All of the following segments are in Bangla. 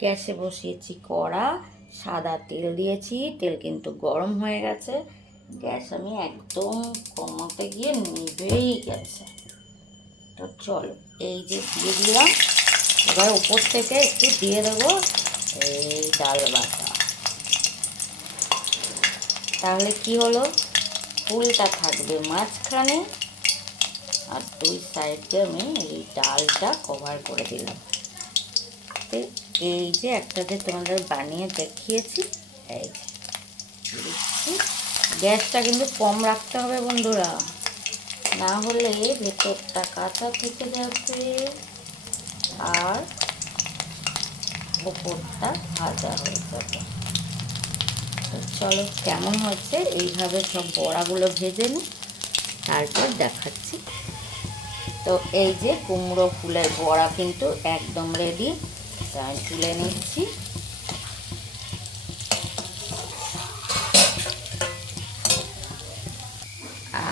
গ্যাসে বসিয়েছি কড়া, সাদা তেল দিয়েছি, তেল কিন্তু গরম হয়ে গেছে। গ্যাস আমি একদম কমাতে গিয়ে নিভেই গেছে। তো চলো এই যে দিয়ে দিলাম, এবার উপর থেকে একটু দিয়ে দেবো এই ডাল বাটা। তাহলে কি হলো, ফুলটা থাকবে মাঝখানে আর দুই সাইডে আমি এই ডালটা কভার করে দিলাম। এই যে একটা যে তোমাদের বানিয়ে দেখিয়েছি, এই দিচ্ছি। গ্যাসটা কিন্তু কম রাখতে হবে বন্ধুরা, না হলে ভেতরটা কাঁচা থেকে যাবে আর ওপরটা ভাজা হয়ে যাবে। তো চলো কেমন হচ্ছে, এইভাবে সব বড়াগুলো ভেজে নিই, তারপর দেখাচ্ছি। তো এই যে কুমড়ো ফুলের বড়া কিন্তু একদম রেডি, আমি তুলে নিচ্ছি।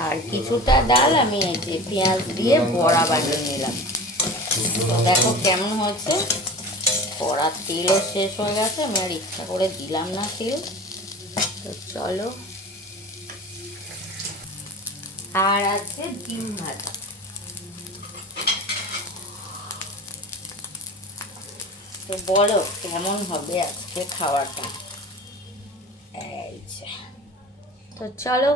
আর কিছুটা ডাল আমি এই যে পেঁয়াজ দিয়ে বড়া বানিয়ে নিলাম। তো দেখো কেমন হয়েছে, কড়ার তেলও শেষ হয়ে গেছে, আমি আর ইচ্ছা করে দিলাম না তেল। তো চলো, আর আছে ডিম ভাজা। তো বলো কেমন হবে আজকে খাওয়াটা। এই যে, তো চলো